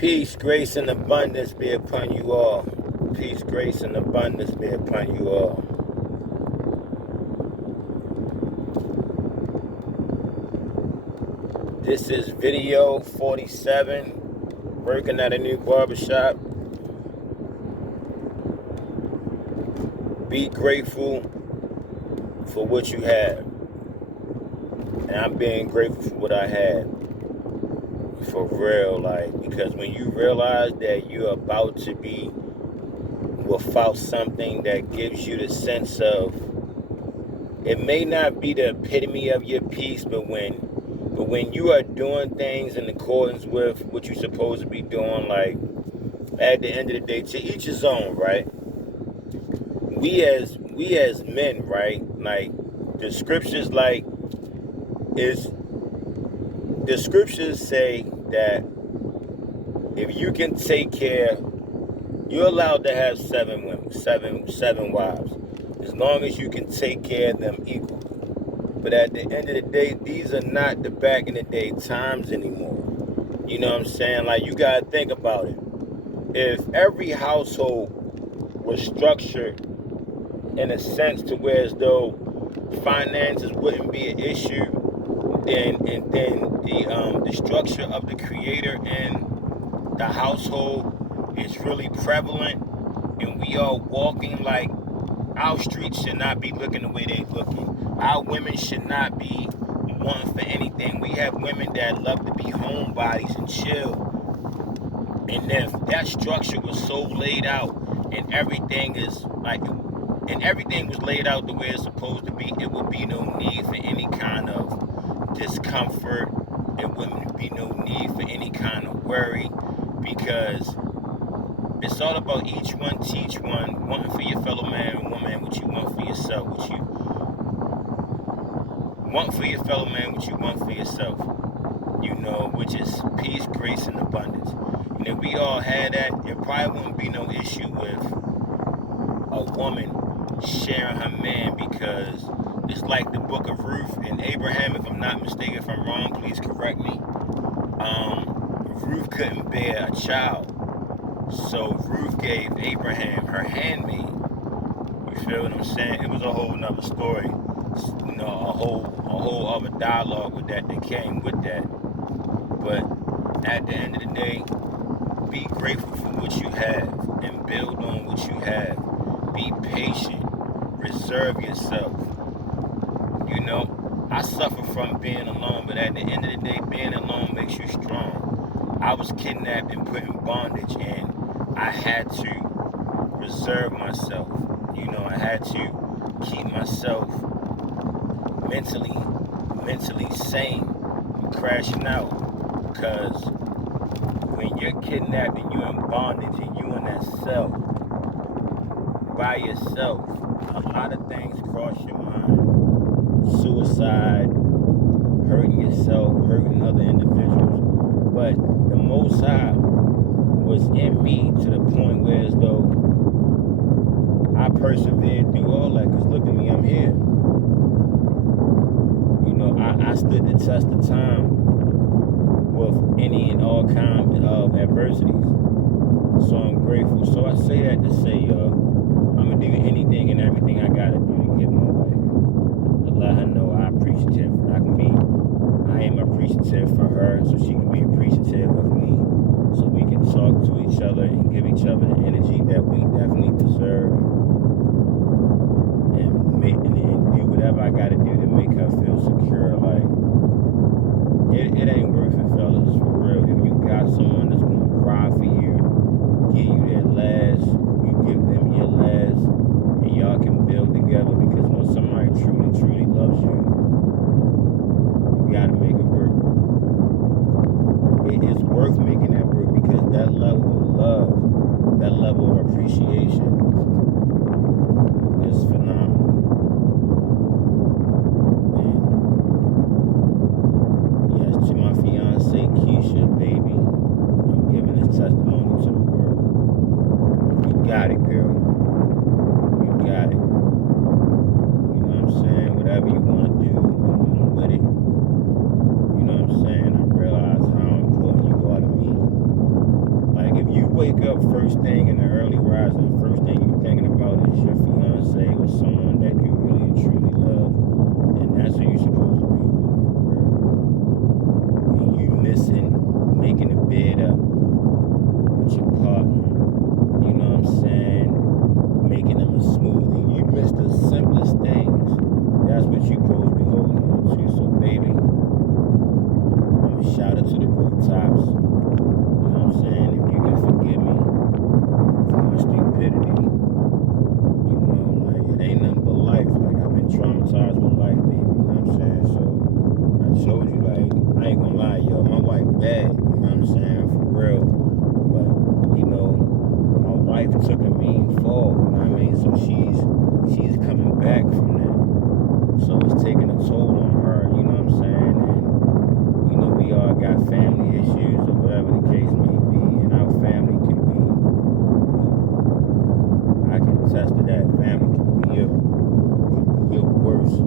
Peace, grace, and abundance be upon you all. Peace, grace, and abundance be upon you all. This is video 47, working at a new barbershop. Be grateful for what you have. And I'm being grateful for what I have. For real, because when you realize that you're about to be without something that gives you the sense of, it may not be the epitome of your peace, but when you are doing things in accordance with what you're supposed to be doing, at the end of the day, to each his own, right? We as men, right? The scriptures, the scriptures say that if you can take care, you're allowed to have seven wives, as long as you can take care of them equally. But at the end of the day, these are not the back in the day times anymore. You know what I'm saying? You gotta think about it. If every household was structured in a sense to where as though finances wouldn't be an issue, then the structure of the creator in the household is really prevalent, and we are walking our streets should not be looking the way they looking. Our women should not be wanting for anything. We have women that love to be homebodies and chill. And if that structure was so laid out and everything is everything was laid out the way it's supposed to be, it would be no need for any kind of discomfort. It wouldn't be no need for any kind of worry, because it's all about each one teach one, wanting for your fellow man and woman what you want for yourself, what you want for your fellow man, what you want for yourself, which is peace, grace, and abundance. And if we all had that, it probably wouldn't be no issue with a woman sharing her man, because it's like the book of Ruth and Abraham, if I'm not mistaken. If I'm wrong, please correct me. Ruth couldn't bear a child, so Ruth gave Abraham her handmaid. You feel what I'm saying? It was a whole nother story, a whole other dialogue with that came with that. But at the end of the day, be grateful for what you have and build on what you have. Be patient. Reserve yourself. I suffer from being alone, but at the end of the day, being alone makes you strong. I was kidnapped and put in bondage, and I had to reserve myself. I had to keep myself mentally sane, crashing out, because when you're kidnapped and you're in bondage and you're in that cell by yourself, a lot of things cross your mind. Suicide, hurting yourself, hurting other individuals. But the Most High was in me to the point where as though I persevered through all that, because look at me, I'm here. I stood the test of time with any and all kinds of adversities. So I'm grateful. So I say that to say, I'm going to do anything and everything I got to do to get my wife. To let her know I am appreciative for her, so she can be appreciative of me. So we can talk to each other and give each other the energy that we definitely deserve. And do whatever I got to do to make her feel secure. It ain't worth it, fellas, for real. If you got someone that's going to ride for you, give you their last, you give them your last, and y'all can build together, because when somebody truly loves you, you gotta make it work. It is worth making that work, because that level of love, that level of appreciation is phenomenal. And yes, to my fiance Keisha, baby, I'm giving this testimony to the world. You got it, girl. You got it. You know what I'm saying? Whatever you want to do, I'm with it. You know what I'm saying? I realize how important you are to me. first thing in the early rise, the first thing you're thinking about is your fiance or someone that you really and truly love, and that's who you're supposed to be with, for real. And you missing making the bed up with your partner, you know what I'm saying? Making them a smoothie. You miss the simplest things. That's what you're supposed to be holding on to. So, baby, I'm a shout out to the rooftops. You know what I'm saying? If you can forgive me for my stupidity, you know, like, it ain't nothing but life. Like, I've been traumatized with life, baby. You know what I'm saying? So, I told you, like, I ain't gonna lie, yo, my wife bad. You know what I'm saying? For real. But, you know, my wife took a mean fall. You know what I mean? So, she's coming back from that. So, it's taking a toll on her. You know what I'm saying? And, you know, we all got family issues or whatever the case may be, and our family can be, I can attest to that, family can be your worst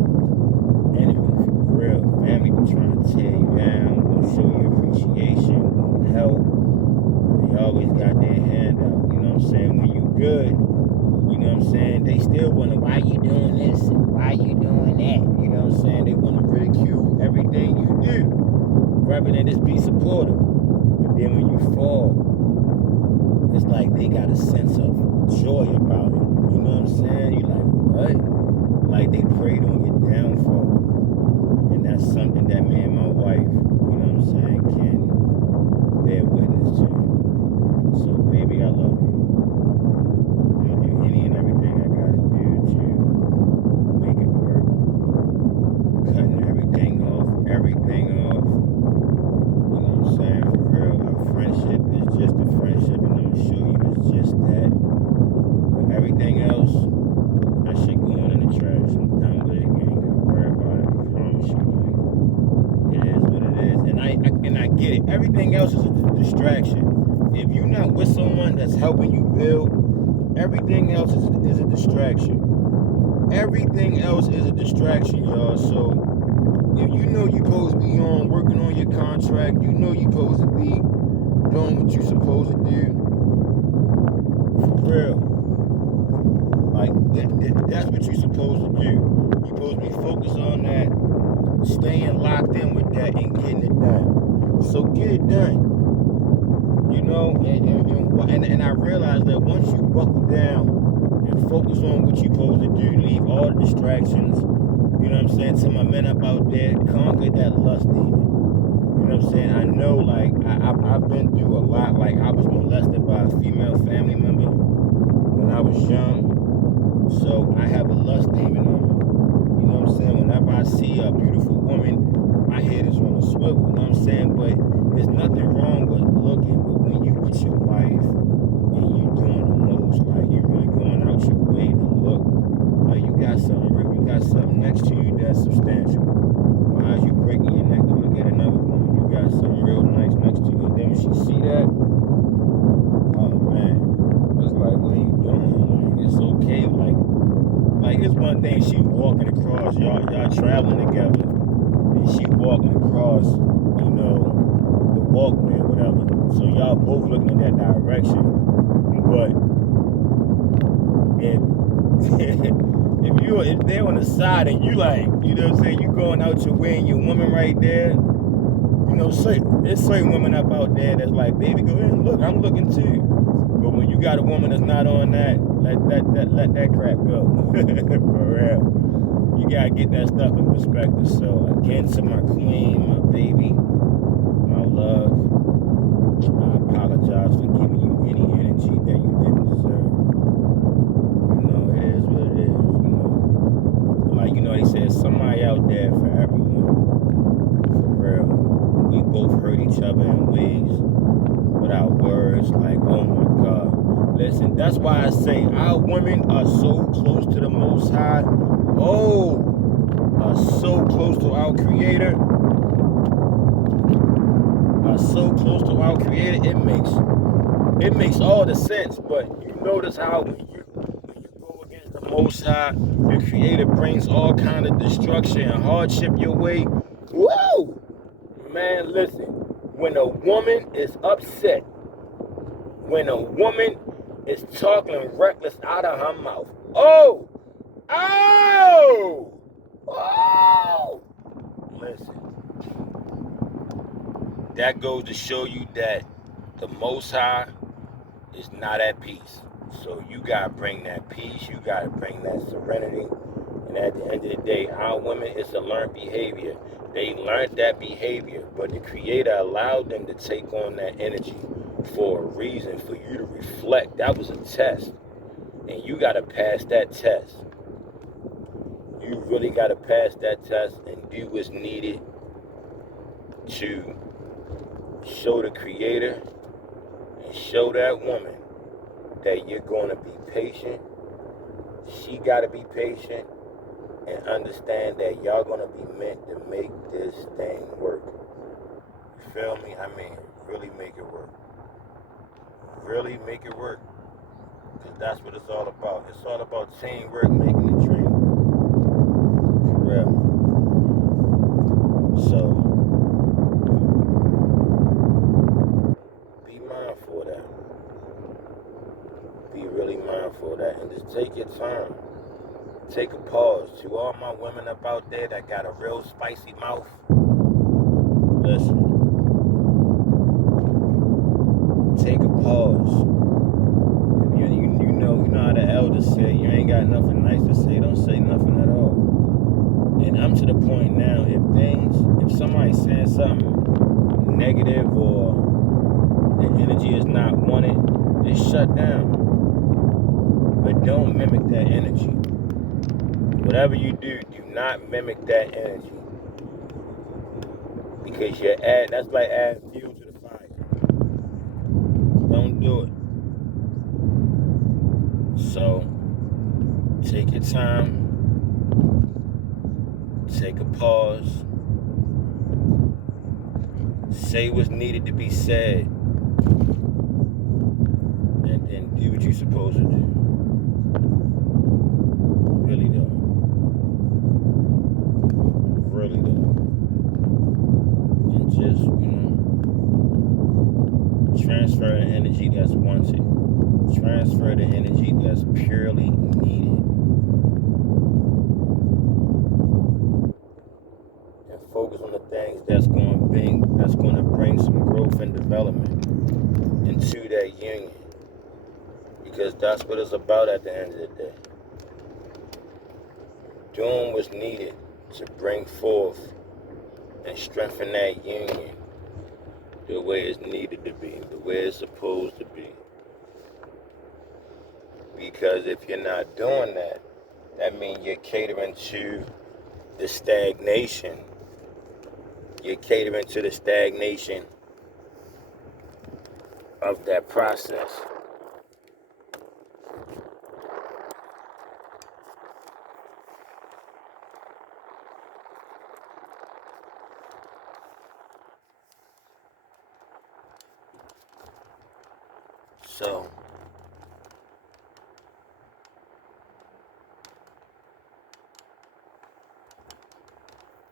enemy, for real. Family be trying to tear you down, won't show you appreciation, won't help, but they always got their hand out, you know what I'm saying? When you good, you know what I'm saying, they still wonder, why you doing this, why you doing that, you know what I'm saying? They want to ridicule everything you do, rather than just be supportive. But then when you fall, it's like they got a sense of joy about it. You know what I'm saying? You like, what? Like they prayed on your downfall. And that's something that me and my wife, you know what I'm saying, can bear witness to. So, baby, I love you. I'm going to do any and everything I got to do to make it work. Cutting everything off. You know what I'm saying? For real, our friendship is just a friendship, and I'm gonna show you it's just that. But everything else, that shit going in the trash. I'm done with it. You ain't gotta worry about it. I promise you. Like, it is what it is, and I get it. Everything else is a distraction. If you're not with someone that's helping you build, everything else is a distraction. Everything else is a distraction, y'all. So, if you know you're supposed to be working on your contract, you know you're supposed to be doing what you're supposed to do, for real. Like, that's what you're supposed to do. You're supposed to be focused on that, staying locked in with that, and getting it done. So get it done. You know, and I realized that once you buckle down and focus on what you're supposed to do, leave all the distractions, you know what I'm saying, to my men up out there, conquer that lust demon. You know what I'm saying? I know, like, I've been through a lot. Like, I was molested by a female family member when I was young. So I have a lust demon on me. You know what I'm saying? Whenever I see a beautiful woman, my head is on a swivel. You know what I'm saying? But there's nothing wrong with looking. But when you with your wife and you doing the most, like, you really going out your way to look, like, you got something next to you that's substantial. Why is you breaking your neck to look at another woman? You got something real nice next to you. And then when she see that, oh man, it's like, what are you doing? Like, it's okay. Like it's one thing she walking across, y'all traveling together, and she walking across, you know, the walkway or whatever. So y'all both looking in that direction. But if they're on the side and you like, you know what I'm saying, you going out your way and your woman right there, you know, there's certain women up out there that's like, baby, go ahead and look, I'm looking too. But when you got a woman that's not on that, let that crap go. For real. You gotta get that stuff in perspective. So again, to my queen, my baby, my love, I apologize for giving you any energy that you didn't deserve. You know, it is what it is, you know. Like, you know, they said somebody out there for everyone. For real. We both hurt each other in ways without words. Like, oh my God. Listen, that's why I say our women are so close to the Most High. Are so close to our Creator. Are so close to our Creator. It makes all the sense. But you notice how when you go against the Most High, the Creator brings all kind of destruction and hardship your way. Whoa! Man, listen. When a woman is upset, when a woman is talking reckless out of her mouth. Oh! Oh! Oh! Listen. That goes to show you that the Most High is not at peace. So you got to bring that peace. You got to bring that serenity. And at the end of the day, our women, it's a learned behavior. They learned that behavior, but the Creator allowed them to take on that energy for a reason, for you to reflect. That was a test. And you got to pass that test. You really got to pass that test and do what's needed to show the Creator and show that woman that you're going to be patient. She got to be patient and understand that y'all going to be meant to make this thing work. You feel me? I mean, really make it work. Really make it work. Because that's what it's all about. It's all about teamwork, making the dream work. For real. So, be mindful of that. Be really mindful of that. And just take your time. Take a pause. To all my women up out there that got a real spicy mouth, listen. Take a pause. You know how the elders say, you ain't got nothing nice to say, don't say nothing at all. And I'm to the point now, if somebody's saying something negative or the energy is not wanted, just shut down. But don't mimic that energy. Whatever you do, do not mimic that energy. Because that's like adding fuel to the fire. Don't do it. So, take your time. Take a pause. Say what's needed to be said. And then do what you're supposed to do. Really though. Really though. And just, transfer the energy that's wanted. Transfer the energy that's purely needed. And focus on the things that's going to bring some growth and development into that union. Because that's what it's about at the end of the day. Doing what's needed to bring forth and strengthen that union the way it's needed to be, the way it's supposed to be. Because if you're not doing that, that means you're catering to the stagnation. You're catering to the stagnation of that process. So,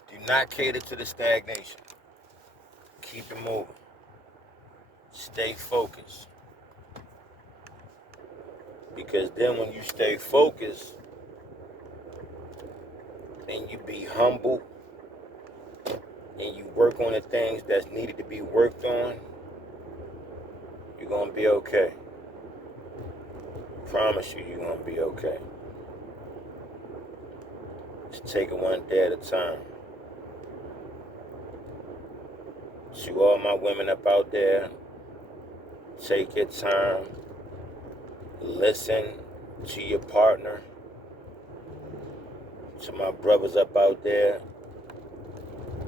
do not cater to the stagnation. Keep it moving. Stay focused. Because then when you stay focused and you be humble and you work on the things that's needed to be worked on, you're going to be okay. Promise you, you're going to be okay. Just take it one day at a time. To all my women up out there, take your time. Listen to your partner. To my brothers up out there,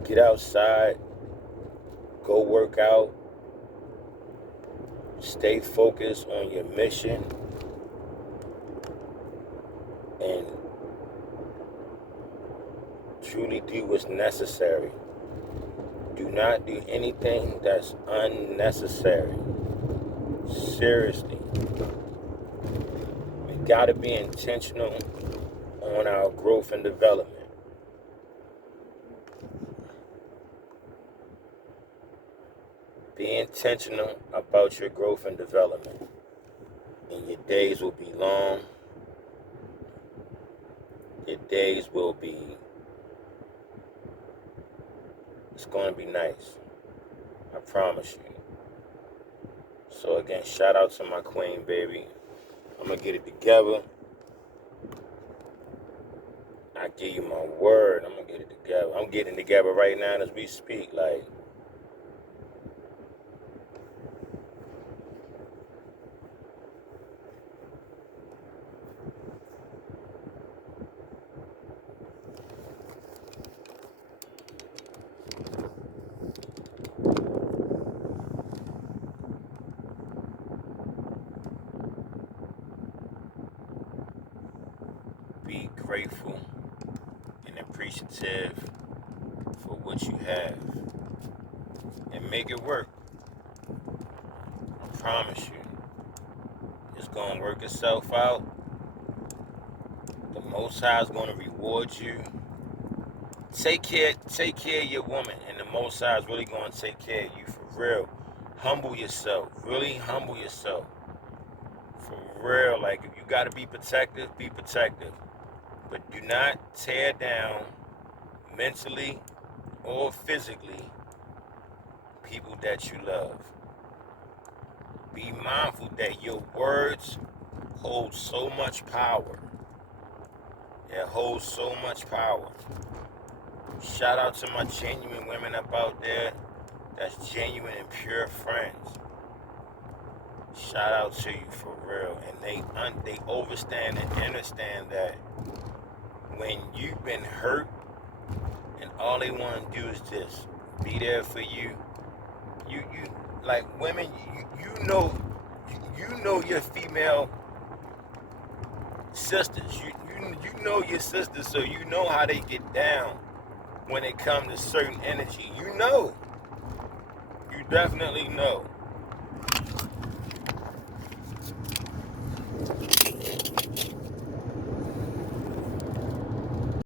get outside. Go work out. Stay focused on your mission. And truly do what's necessary. Do not do anything that's unnecessary. Seriously. We gotta be intentional on our growth and development. Be intentional about your growth and development. And your days will be long. Your days will be, it's going to be nice. I promise you. So again, shout out to my queen, baby. I'm going to get it together. I give you my word. I'm going to get it together. I'm getting together right now as we speak. Like, be grateful and appreciative for what you have. And make it work. I promise you. It's going to work itself out. The Most High is going to reward you. Take care of your woman, and the Most High is really going to take care of you for real. Humble yourself. Really humble yourself. For real. Like, if you got to be protective, be protective. But do not tear down mentally or physically people that you love. Be mindful that your words hold so much power. It holds so much power. Shout out to my genuine women up out there that's genuine and pure friends. Shout out to you for real. And they understand and understand that when you've been hurt and all they want to do is just be there for you, you like women, you know your female sisters. You know your sisters, so you know how they get down when it comes to certain energy. You know. You definitely know.